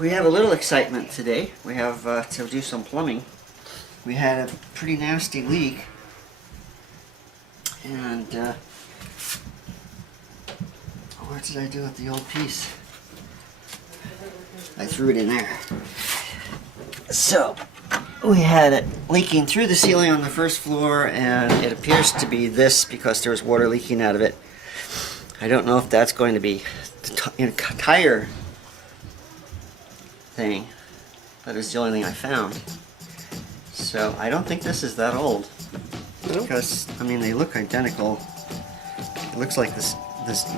We have a little excitement today. We have to do some plumbing. We had a pretty nasty leak, and what did I do with the old piece? I threw it in there. So we had it leaking through the ceiling on the first floor, and it appears to be this because there was water leaking out of it. I don't know if that's going to be the entire thing, but it's the only thing I found. So I don't think this is that old, because I mean they look identical. It looks like this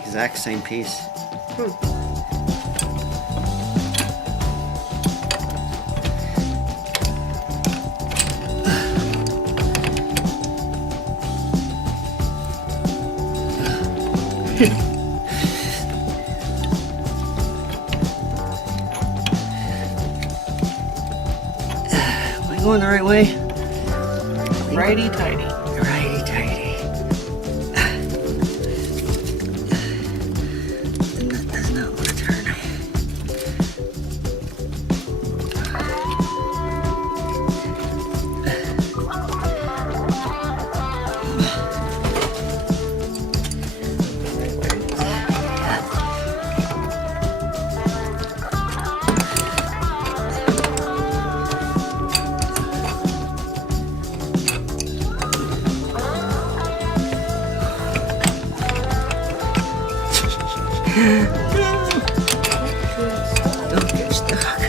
exact same piece. Am I going the right way? Righty-tighty. Righty-tighty. The nut does not want to turn. Don't get stuck.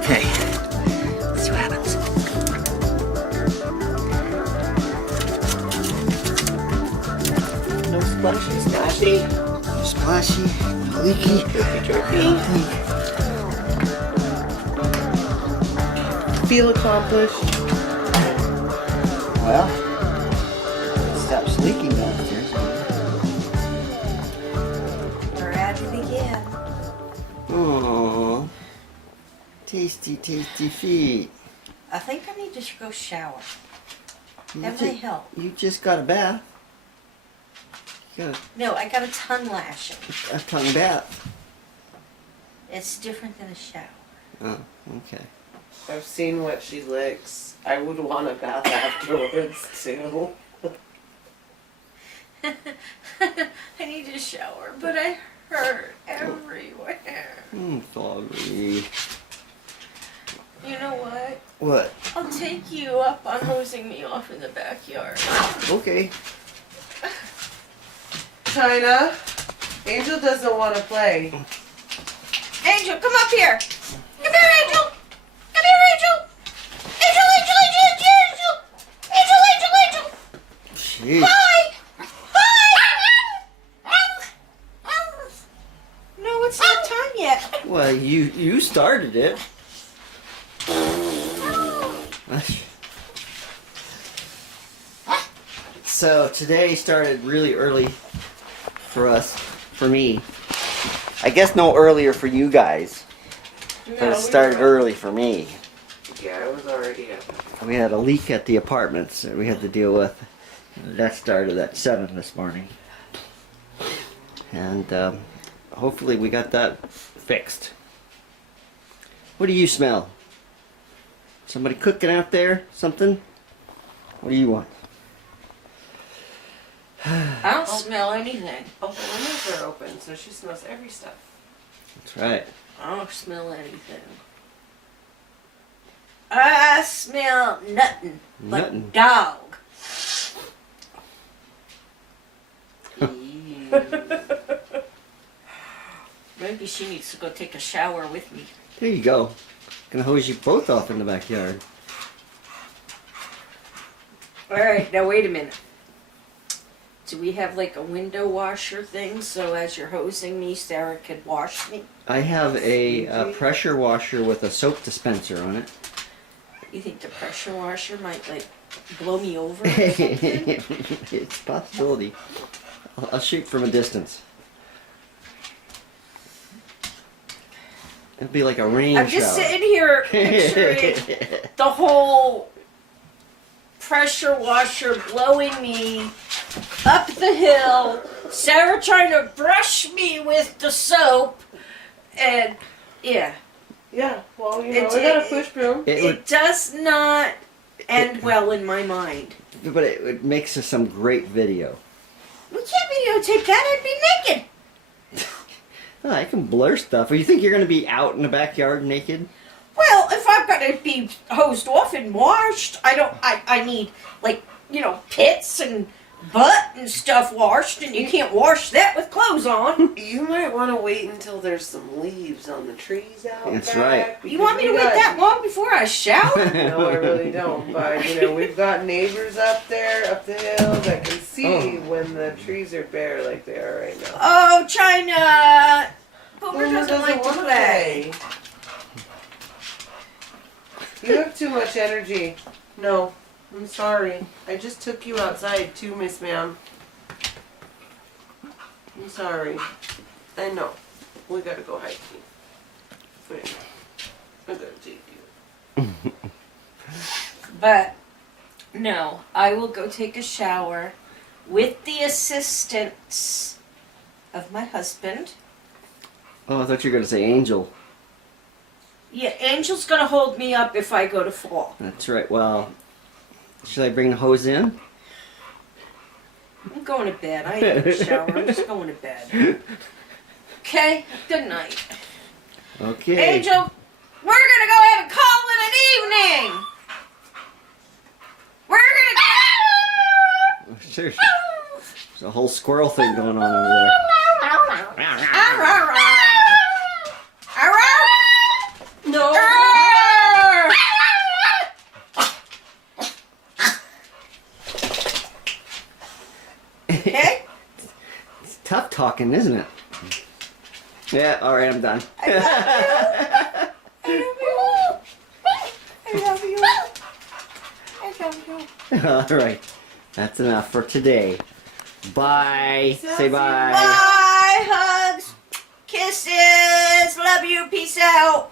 Okay, let's see what happens. No splashy, splashy. Splashy, leaky. Feel accomplished. Well, it stops leaking downstairs. We're at it again. Oh, tasty, tasty feet. I think I need to go shower. You That ju- might help. You just got a bath. You got No, I got a tongue lashing. a tongue bath. It's different than a shower. Oh, okay. I've seen what she licks. I would want a bath afterwards, too. I need to shower, but I hurt everywhere. Sorry. You know what? What? I'll take you up on hosing me off in the backyard. Okay. China, Angel doesn't want to play. Angel, come up here. Come here, Angel. Come here, Angel. Angel, Angel, Angel, Angel, Angel, Angel, Angel, Angel. Jeez. Hi. Hi. No, it's not time yet. Well, you started it. So today started really early for us, for me. I guess no earlier for you guys, but it started early for me. Yeah, I was already up. We had a leak at the apartments that we had to deal with. That started at 7 this morning. And hopefully we got that fixed. What do you smell? Somebody cooking out there? Something? What do you want? I don't smell anything. Oh, the windows are open, so she smells every stuff. That's right. I don't smell anything. I smell nothing but Nothing. dog. Maybe she needs to go take a shower with me. There you go. Gonna hose you both off in the backyard. Alright, now wait a minute. Do we have like a window washer thing so as you're hosing me, Sarah could wash me? I have a pressure washer with a soap dispenser on it. You think the pressure washer might like blow me over or something? It's a possibility. I'll shoot from a distance. It'd be like a rain I'm just shower. sitting here picturing the whole pressure washer blowing me up the hill, Sarah trying to brush me with the soap, and yeah. Yeah, well, you know, It- we got a it- push broom. It does not end well in my mind. But it makes us some great video. We can't videotape that, I'd be naked. Oh, I can blur stuff. You think you're going to be out in the backyard naked? Well, if I'm gonna be hosed off and washed, I need, like, you know, pits and butt and stuff washed, and you can't wash that with clothes on. You might want to wait until there's some leaves on the trees out That's back. right. You want me to wait that long before I shower? No, I really don't. But, you know, we've got neighbors up there, up the hill, that can see when the trees are bare like they are right now. Oh, China! Boomer Boomer doesn't like to wanna play. You have too much energy. No, I'm sorry. I just took you outside too, Miss Ma'am. I'm sorry. I know. We gotta go hiking. Wait. I gotta take you. But, no, I will go take a shower with the assistance of my husband. Oh, I thought you were going to say Angel. Yeah, Angel's gonna hold me up if I go to fall. That's right. Well, should I bring the hose in? I'm going to bed. I ain't gonna shower. I'm just going to bed. Okay? Good night. Okay. Angel, we're gonna go have a call in an evening! We're gonna There's a whole squirrel thing going on over there. No. Okay? It's tough talking, isn't it? Yeah, alright, I'm done. I love you. I love you. Alright, that's enough for today. Bye. Say bye. Bye, hugs, kisses, love you, peace out.